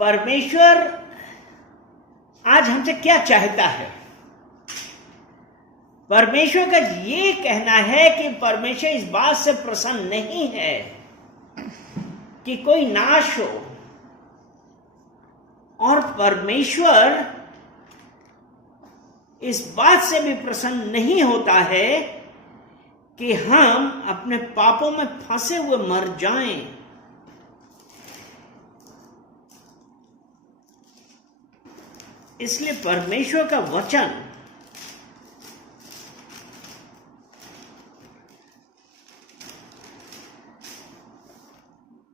परमेश्वर आज हमसे क्या चाहता है? परमेश्वर का ये कहना है कि परमेश्वर इस बात से प्रसन्न नहीं है कि कोई नाश हो, और परमेश्वर इस बात से भी प्रसन्न नहीं होता है कि हम अपने पापों में फंसे हुए मर जाएं। इसलिए परमेश्वर का वचन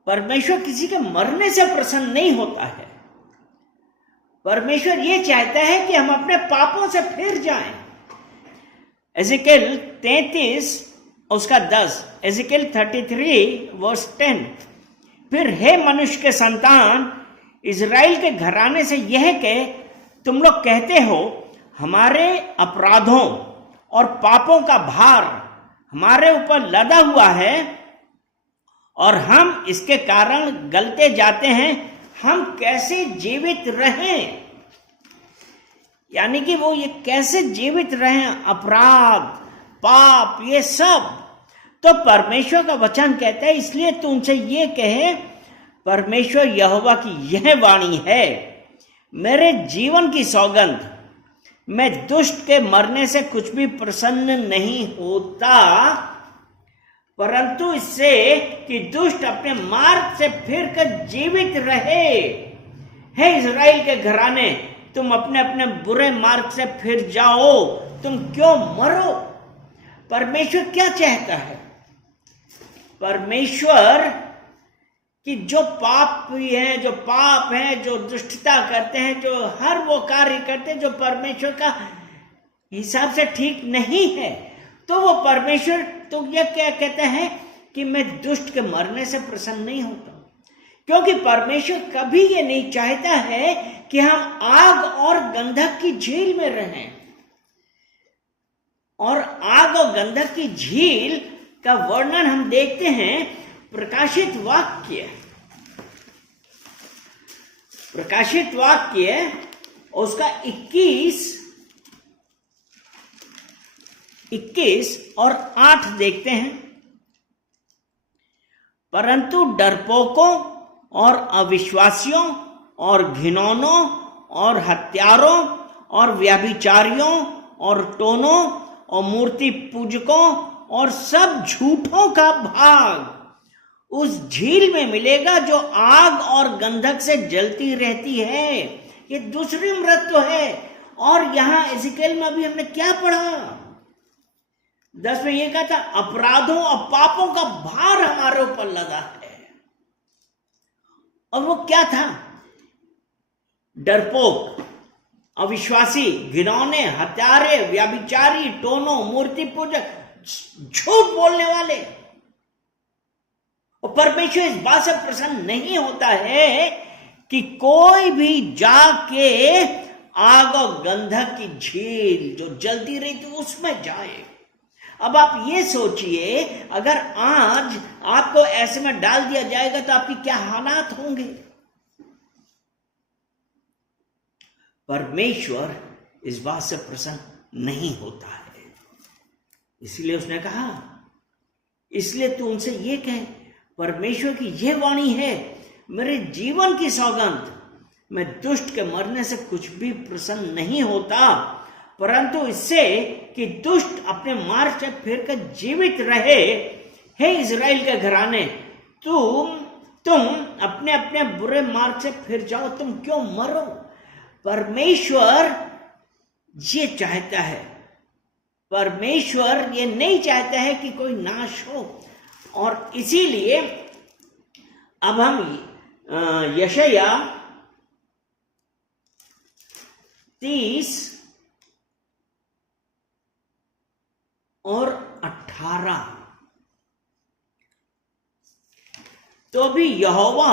परमेश्वर किसी के मरने से प्रसन्न नहीं होता है। परमेश्वर ये चाहता है कि हम अपने पापों से फिर जाएं। एजेकिएल 33 उसका 10, एजेकिएल 33 वर्स 10। फिर हे मनुष्य के संतान, इजराइल के घराने से यह कह, तुम लोग कहते हो हमारे अपराधों और पापों का भार हमारे ऊपर लदा हुआ है और हम इसके कारण गलते जाते हैं, हम कैसे जीवित रहें। यानी कि वो ये कैसे जीवित रहें, अपराध पाप ये सब। तो परमेश्वर का वचन कहता है, इसलिए तू उनसे ये कहे, परमेश्वर यहोवा की यह वाणी है, मेरे जीवन की सौगंध, मैं दुष्ट के मरने से कुछ भी प्रसन्न नहीं होता, परंतु इससे कि दुष्ट अपने मार्ग से फिर कर जीवित रहे। हे इजराइल के घराने, तुम अपने अपने बुरे मार्ग से फिर जाओ, तुम क्यों मरो। परमेश्वर क्या चाहता है? परमेश्वर कि जो पापी हैं, जो पाप हैं, जो दुष्टता करते हैं, जो हर वो कार्य करते हैं जो परमेश्वर का हिसाब से ठीक नहीं है, तो वो परमेश्वर तो ये क्या कहता है कि मैं दुष्ट के मरने से प्रसन्न नहीं होता, क्योंकि परमेश्वर कभी ये नहीं चाहता है कि हम आग और गंधक की झील में रहें। और आग और गंधक की झील का वर्णन हम देखते हैं प्रकाशित वाक्य उसका 21 और 8 देखते हैं। परंतु डरपोकों और अविश्वासियों और घिनौनों और हत्यारों और व्यभिचारियों और टोनों और मूर्ति पूजकों और सब झूठों का भाग उस झील में मिलेगा जो आग और गंधक से जलती रहती है। ये दूसरी मृत्यु है। और यहां एजेकिएल में अभी हमने क्या पढ़ा? 10 में ये कहा था, अपराधों और पापों का भार हमारे ऊपर लगा है। और वो क्या था? डरपोक, अविश्वासी, घिनौने, हत्यारे, व्यभिचारी, टोनो, मूर्ति पूजक, झूठ बोलने वाले। और परमेश्वर इस बात से प्रसन्न नहीं होता है कि कोई भी जाके आग और गंधक की झील जो जलती रही थी उसमें जाए। अब आप ये सोचिए, अगर आज आपको ऐसे में डाल दिया जाएगा तो आपकी क्या हालात होंगे। परमेश्वर इस बात से प्रसन्न नहीं होता है। इसलिए उसने कहा, इसलिए तू उनसे ये कहे, परमेश्वर की यह वाणी है, मेरे जीवन की सौगंध, मैं दुष्ट के मरने से कुछ भी प्रसन्न नहीं होता, परंतु इससे कि दुष्ट अपने मार्ग से फिरकर जीवित रहे। हे इजराइल के घराने, तुम अपने अपने बुरे मार्ग से फिर जाओ, तुम क्यों मरो। परमेश्वर ये चाहता है। परमेश्वर ये नहीं चाहता है कि कोई नाश हो। और इसीलिए अब हम यशाया 30 और 18, तो भी यहोवा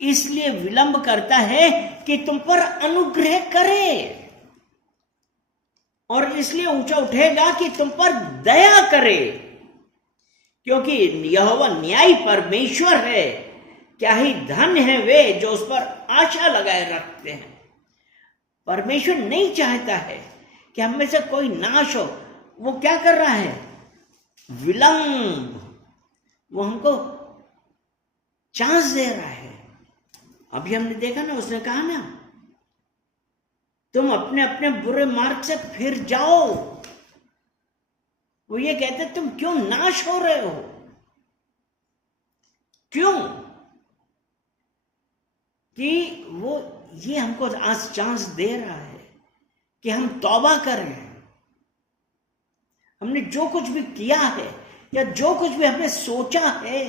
इसलिए विलंब करता है कि तुम पर अनुग्रह करे, और इसलिए ऊंचा उठेगा कि तुम पर दया करे, क्योंकि यहोवा न्यायी परमेश्वर है क्या ही धन्य है वे जो उस पर आशा लगाए रखते हैं। परमेश्वर नहीं चाहता है कि हम में से कोई नाश हो। वो क्या कर रहा है? विलंब। वो हमको चांस दे रहा है। अभी हमने देखा ना, उसने कहा ना, तुम अपने अपने बुरे मार्ग से फिर जाओ। वो ये कहते तुम क्यों नाश हो रहे हो? क्यों? कि वो ये हमको आज चांस दे रहा है कि हम तौबा करें। हमने जो कुछ भी किया है या जो कुछ भी हमने सोचा है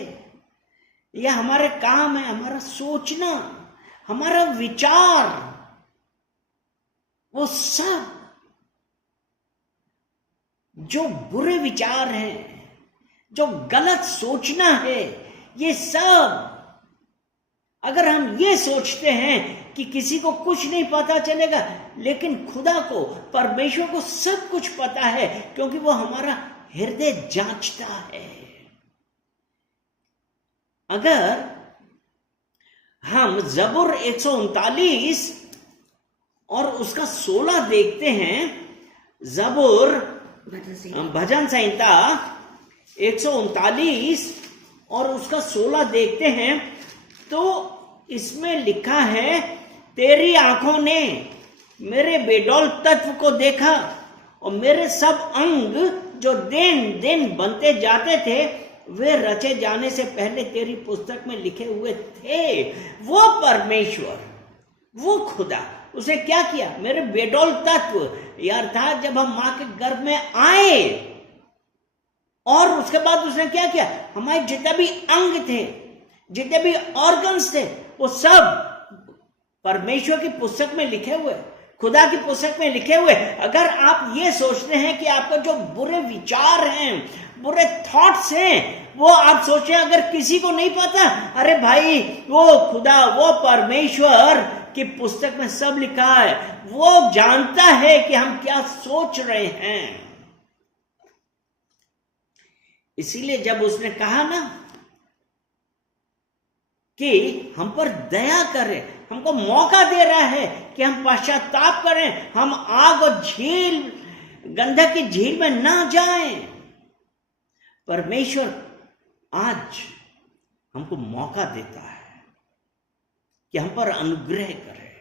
या हमारे काम है, हमारा सोचना, हमारा विचार, वो सब जो बुरे विचार हैं, जो गलत सोचना है, ये सब अगर हम ये सोचते हैं कि किसी को कुछ नहीं पता चलेगा, लेकिन खुदा को, परमेश्वर को सब कुछ पता है, क्योंकि वो हमारा हृदय जांचता है। अगर हम जबूर 139 और उसका 16 देखते हैं, जबूर भजन संहिता 139 और उसका 16 देखते हैं, तो इसमें लिखा है, तेरी आंखों ने मेरे बेडौल तत्व को देखा और मेरे सब अंग जो दिन दिन बनते जाते थे, वे रचे जाने से पहले तेरी पुस्तक में लिखे हुए थे। वो परमेश्वर, वो खुदा, उसने क्या किया? मेरे बेडौल तत्व, अर्थात जब हम मां के गर्भ में आए, और उसके बाद उसने क्या किया? हमारे जितने भी अंग थे, जितने भी ऑर्गन्स थे, वो सब परमेश्वर की पुस्तक में लिखे हुए, खुदा की पुस्तक में लिखे हुए। अगर आप ये सोचते हैं कि आपका जो बुरे विचार हैं, बुरे थॉट्स हैं, वो आप सोचें अगर किसी को नहीं पता, अरे भाई, वो खुदा, वो परमेश्वर की पुस्तक में सब लिखा है। वो जानता है कि हम क्या सोच रहे हैं। इसीलिए जब उसने कहा ना कि हम पर दया करे, हमको मौका दे रहा है कि हम पश्चाताप करें, हम आग और झील, गंधक की झील में ना जाएं। परमेश्वर आज हमको मौका देता है कि हम पर अनुग्रह करे।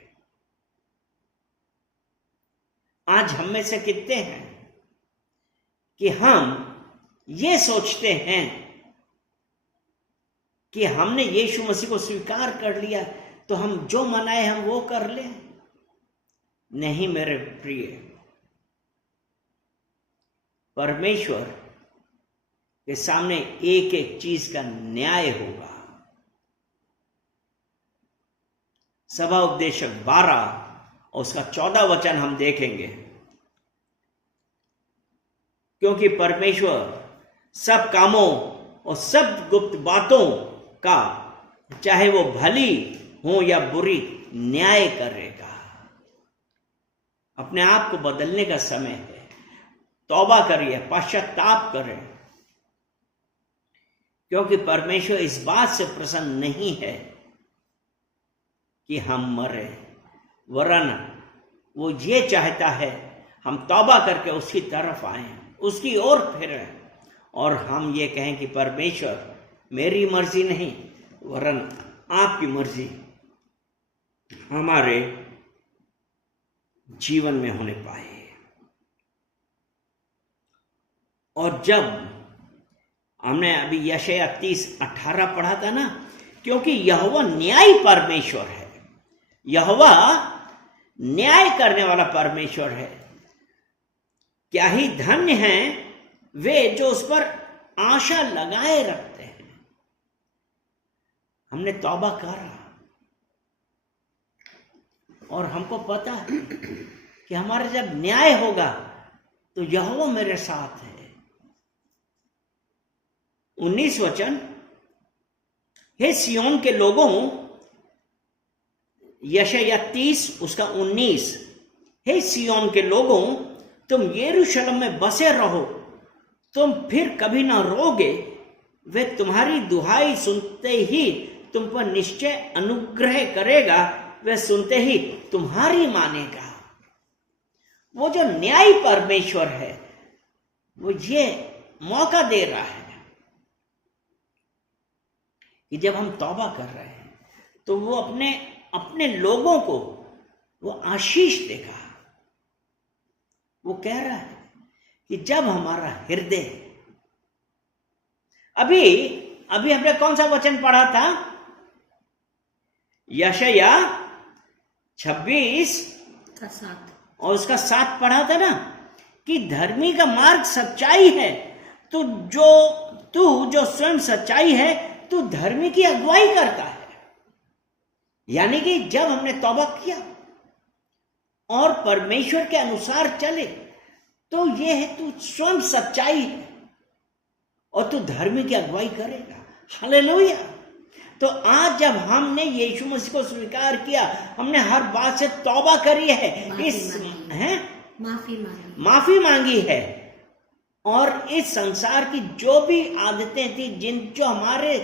आज हम में से कितने हैं कि हम ये सोचते हैं कि हमने यीशु मसीह को स्वीकार कर लिया तो हम जो मनाए हम वो कर लें? नहीं मेरे प्रिय, परमेश्वर के सामने एक एक चीज का न्याय होगा। सभा उपदेशक 12 और उसका 14 वचन हम देखेंगे, क्योंकि परमेश्वर सब कामों और सब गुप्त बातों का, चाहे वो भली हो या बुरी, न्याय करेगा। अपने आप को बदलने का समय है। तौबा करिए, पश्चाताप करें, क्योंकि परमेश्वर इस बात से प्रसन्न नहीं है कि हम मरे, वरन वो ये चाहता है हम तौबा करके उसकी तरफ आए, उसकी ओर फिरें और हम ये कहें कि परमेश्वर, मेरी मर्जी नहीं वरन आपकी मर्जी हमारे जीवन में होने पाए। और जब हमने अभी यशायाह 30:18 पढ़ा था ना, क्योंकि यहोवा न्यायी परमेश्वर है, यहोवा न्याय करने वाला परमेश्वर है। क्या ही धन्य हैं वे जो उस पर आशा लगाए रखते हैं। हमने तौबा करा और हमको पता है कि हमारा जब न्याय होगा तो यहोवा मेरे साथ है। 19 वचन, हे सियोन के लोगों, यशायाह 30 उसका 19, हे सियोन के लोगों, तुम यरूशलेम में बसे रहो, तुम फिर कभी ना रोगे, वे तुम्हारी दुहाई सुनते ही तुम पर निश्चय अनुग्रह करेगा, वह सुनते ही तुम्हारी मानेगा। वो जो न्यायी परमेश्वर है वो ये मौका दे रहा है कि जब हम तौबा कर रहे हैं तो वो अपने लोगों को वो आशीष देगा। वो कह रहा है कि जब हमारा हृदय, अभी हमने कौन सा वचन पढ़ा था? यशाया 26 का 7 और उसका 7 पढ़ा था ना कि धर्मी का मार्ग सच्चाई है। तो तू जो स्वयं सच्चाई है, तू धर्मी की अगुवाई करता है। यानी कि जब हमने तौबा किया और परमेश्वर के अनुसार चले तो यह है तू स्वयं सच्चाई है और तू धर्मी की अगुवाई करेगा। हालेलुया। तो आज जब हमने यीशु मसीह को स्वीकार किया, हमने हर बात से तौबा करी है, माफी मांगी है, और इस संसार की जो भी आदतें थी जो हमारे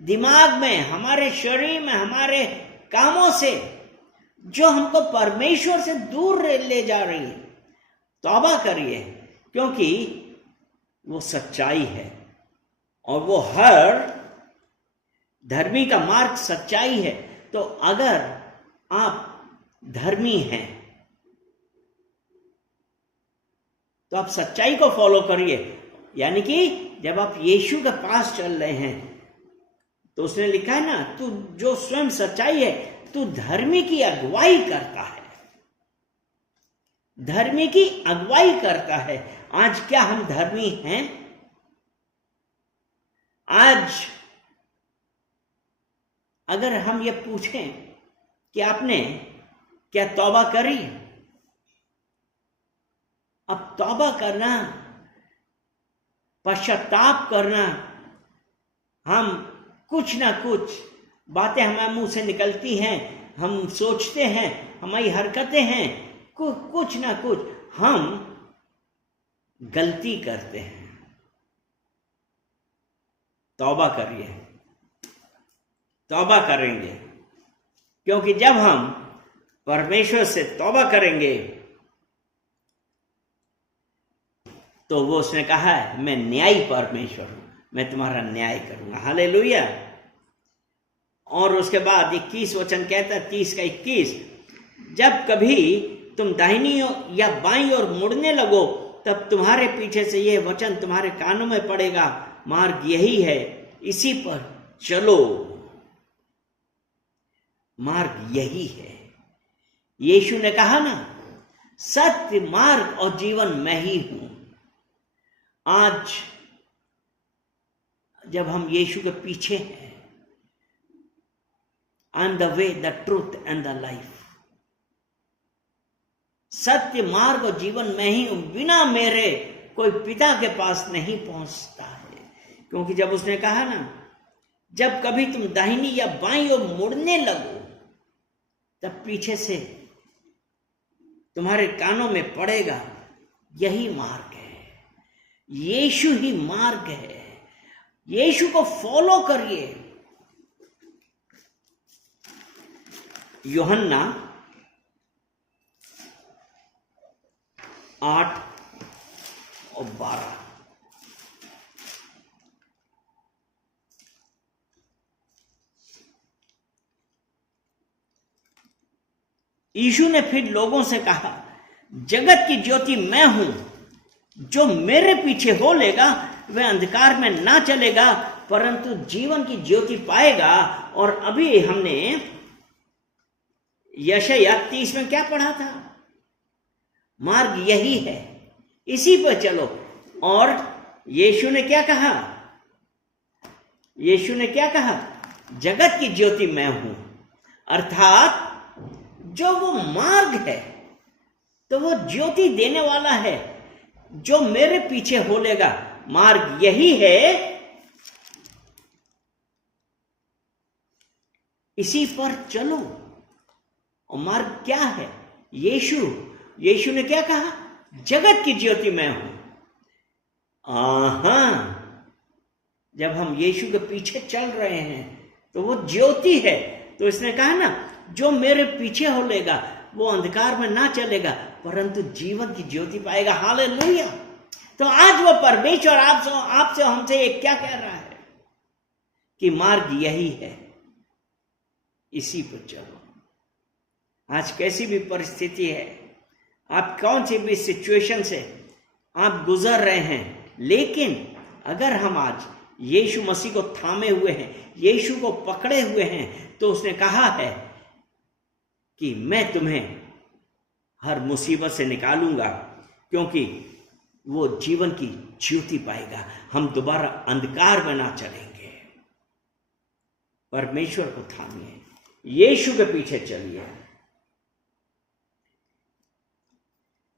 दिमाग में, हमारे शरीर में, हमारे कामों से जो हमको परमेश्वर से दूर ले जा रही है, तौबा करिए, क्योंकि वो सच्चाई है और वो हर धर्मी का मार्ग सच्चाई है। तो अगर आप धर्मी हैं तो आप सच्चाई को फॉलो करिए। यानी कि जब आप यीशु के पास चल रहे हैं तो उसने लिखा है ना, तू जो स्वयं सच्चाई है, तू धर्मी की अगुवाई करता है, धर्मी की अगुवाई करता है। आज क्या हम धर्मी हैं? आज अगर हम ये पूछें कि आपने क्या तौबा करी? अब तौबा करना, पश्चाताप करना, हम कुछ ना कुछ बातें हमारे मुंह से निकलती हैं, हम सोचते हैं, हमारी हरकतें हैं, कुछ ना कुछ हम गलती करते हैं। तौबा करिए, तौबा करेंगे, क्योंकि जब हम परमेश्वर से तौबा करेंगे तो वो उसने कहा है, मैं न्यायी परमेश्वर हूं, मैं तुम्हारा न्याय करूंगा। हालेलुया। और उसके बाद 21 वचन कहता है, 30 का 21, जब कभी तुम दाहिनी या बाईं ओर मुड़ने लगो तब तुम्हारे पीछे से यह वचन तुम्हारे कानों में पड़ेगा, मार्ग यही है, इसी पर चलो। मार्ग यही है। यीशु ने कहा ना, सत्य, मार्ग और जीवन मैं ही हूं। आज जब हम यीशु के पीछे हैं, I am the way, the truth and the life, सत्य, मार्ग और जीवन मैं ही हूं, बिना मेरे कोई पिता के पास नहीं पहुंचता है। क्योंकि जब उसने कहा ना, जब कभी तुम दाहिनी या बाईं ओर मुड़ने लगो तब पीछे से तुम्हारे कानों में पड़ेगा, यही मार्ग है, यीशु ही मार्ग है। यीशु को फॉलो करिए। यूहन्ना 8 और 12, यीशु ने फिर लोगों से कहा, जगत की ज्योति मैं हूं, जो मेरे पीछे हो लेगा वह अंधकार में ना चलेगा परंतु जीवन की ज्योति पाएगा। और अभी हमने यशाया 30 में क्या पढ़ा था? मार्ग यही है, इसी पर चलो। और यीशु ने क्या कहा? यीशु ने क्या कहा? जगत की ज्योति मैं हूं, अर्थात जो वो मार्ग है, तो वो ज्योति देने वाला है, जो मेरे पीछे हो लेगा। मार्ग यही है, इसी पर चलो। और मार्ग क्या है? यीशु ने क्या कहा? जगत की ज्योति मैं हूं। जब हम यीशु के पीछे चल रहे हैं तो वो ज्योति है। तो इसने कहा ना, जो मेरे पीछे हो लेगा वो अंधकार में ना चलेगा परंतु जीवन की ज्योति पाएगा। हालेलुया। तो आज वो परमेश्वर आपसे हमसे एक क्या कह रहा है कि मार्ग यही है, इसी पर चलो। आज कैसी भी परिस्थिति है, आप कौन सी भी सिचुएशन से आप गुजर रहे हैं, लेकिन अगर हम आज यीशु मसीह को थामे हुए हैं, यीशु को पकड़े हुए हैं, तो उसने कहा है कि मैं तुम्हें हर मुसीबत से निकालूंगा, क्योंकि वो जीवन की ज्योति पाएगा। हम दोबारा अंधकार में ना चलेंगे। परमेश्वर को थामिए, यीशु के पीछे चलिए।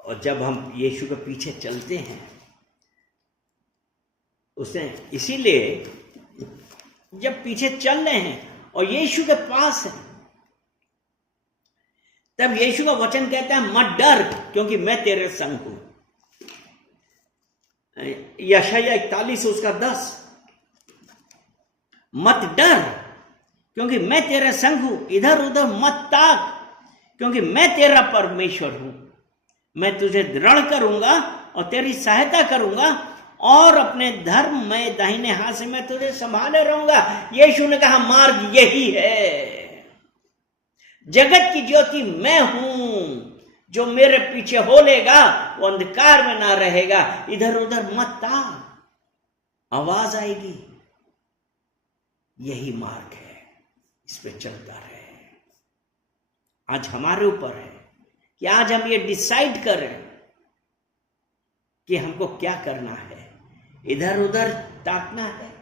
और जब हम यीशु के पीछे चलते हैं, उसने इसीलिए जब पीछे चल रहे हैं और यीशु के पास है, तब यीशु का वचन कहता है मत डर, क्योंकि मैं तेरे संग हूं। यशायाह 41 उसका 10, मत डर क्योंकि मैं तेरे संग हूं, इधर उधर मत ताक क्योंकि मैं तेरा परमेश्वर हूं। मैं तुझे दृढ़ करूंगा और तेरी सहायता करूंगा और अपने धर्म में दाहिने हाथ से मैं तुझे संभाले रहूंगा। यीशु ने कहा मार्ग यही है, जगत की ज्योति मैं हूं, जो मेरे पीछे हो लेगा वो अंधकार में ना रहेगा। इधर उधर मत ताक, आवाज आएगी, यही मार्ग है, इस पे चलता रहे। आज हमारे ऊपर है कि आज हम ये डिसाइड करें कि हमको क्या करना है। इधर उधर ताकना है,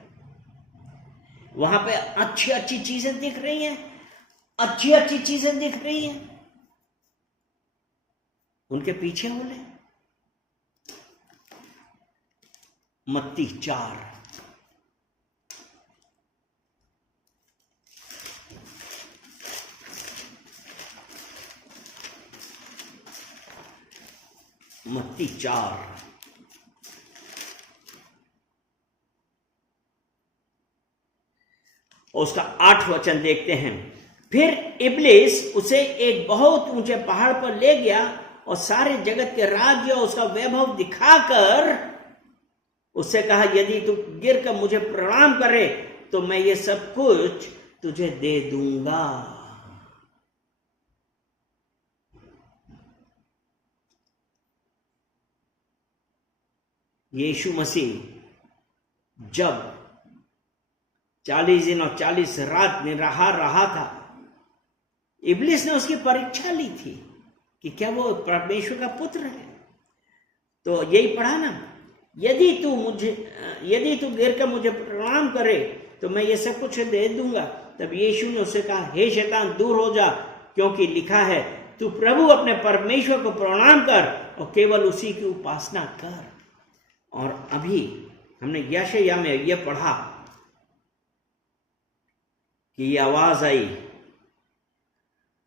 वहां पे अच्छी अच्छी चीजें दिख रही हैं, अच्छी अच्छी चीजें दिख रही हैं, उनके पीछे हो ले। मत्ती 4 मत्ती 4 उसका 8 वचन देखते हैं। फिर इब्लिस उसे एक बहुत ऊंचे पहाड़ पर ले गया और सारे जगत के राज्य और उसका वैभव दिखाकर उससे कहा, यदि तू गिर कर मुझे प्रणाम करे तो मैं ये सब कुछ तुझे दे दूंगा। यीशु मसीह जब 40 दिन और 40 रात निराहार रहा था, इब्लिस ने उसकी परीक्षा ली थी कि क्या वो परमेश्वर का पुत्र है। तो यही पढ़ा ना, यदि तू गिर कर मुझे प्रणाम करे तो मैं ये सब कुछ दे दूंगा। तब यीशु ने उससे कहा, हे शैतान दूर हो जा, क्योंकि लिखा है तू प्रभु अपने परमेश्वर को प्रणाम कर और केवल उसी की उपासना कर। और अभी हमने यशायाह में यह पढ़ा कि ये आवाज आई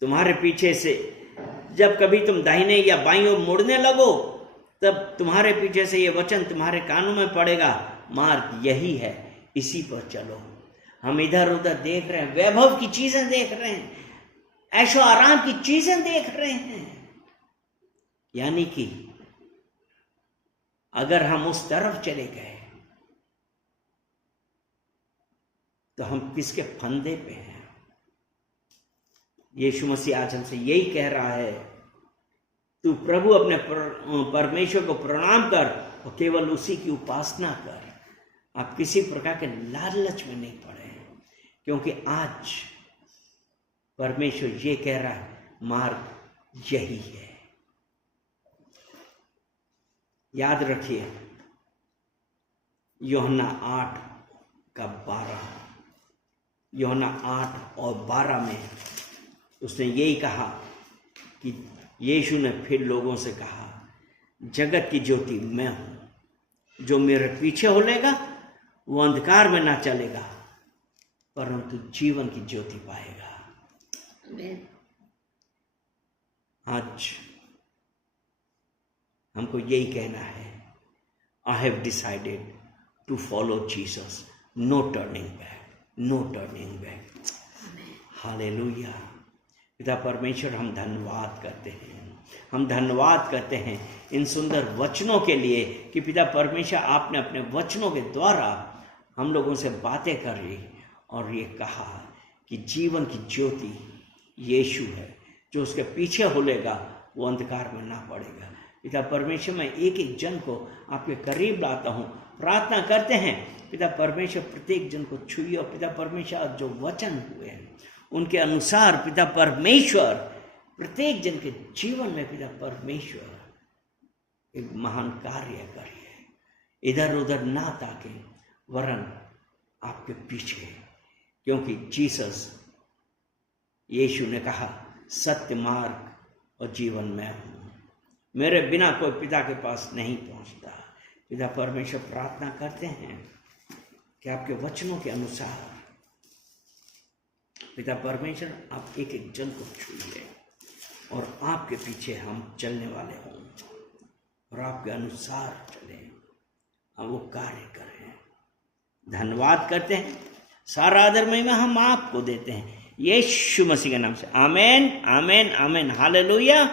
तुम्हारे पीछे से, जब कभी तुम दाहिने या बाईं ओर मुड़ने लगो तब तुम्हारे पीछे से ये वचन तुम्हारे कानों में पड़ेगा, मार्ग यही है, इसी पर चलो। हम इधर उधर देख रहे हैं, वैभव की चीजें देख रहे हैं, ऐशो आराम की चीजें देख रहे हैं, यानी कि अगर हम उस तरफ चले गए तो हम किसके फंदे पे हैं। यीशु मसीह आज हमसे यही कह रहा है, तू प्रभु अपने परमेश्वर को प्रणाम कर और केवल उसी की उपासना कर। आप किसी प्रकार के लालच में नहीं पड़े, क्योंकि आज परमेश्वर ये कह रहा है मार्ग यही है। याद रखिए यूहन्ना 8:12, यूहन्ना 8 और 12 में उसने यही कहा कि यीशु ने फिर लोगों से कहा, जगत की ज्योति मैं हूं, जो मेरे पीछे हो लेगा वो अंधकार में ना चलेगा परंतु जीवन की ज्योति पाएगा। आज हमको यही कहना है, I have decided to follow Jesus, no turning back, no turning back. Hallelujah. पिता परमेश्वर, हम धन्यवाद करते हैं, हम धन्यवाद करते हैं इन सुंदर वचनों के लिए कि पिता परमेश्वर आपने अपने वचनों के द्वारा हम लोगों से बातें करी और ये कहा कि जीवन की ज्योति यीशु है, जो उसके पीछे होलेगा वो अंधकार में ना पड़ेगा। पिता परमेश्वर, मैं एक एक जन को आपके करीब लाता हूँ, प्रार्थना करते हैं पिता परमेश्वर प्रत्येक जन को छुइए और पिता परमेश्वर जो वचन हुए हैं उनके अनुसार पिता परमेश्वर प्रत्येक जन के जीवन में पिता परमेश्वर एक महान कार्य करिए। इधर उधर ना ताके, वरन आपके पीछे, क्योंकि जीसस यीशु ने कहा सत्य मार्ग और जीवन मैं हूँ, मेरे बिना कोई पिता के पास नहीं पहुँचता। पिता परमेश्वर, प्रार्थना करते हैं कि आपके वचनों के अनुसार पिता परमेश्वर आप एक एक जन को छूइए और आपके पीछे हम चलने वाले हों और आपके अनुसार चलें, हम वो कार्य करें। धन्यवाद करते हैं, सारा आदर महिमा हम आपको देते हैं, यीशु मसीह के नाम से। आमीन, आमीन, आमीन। हालेलुया।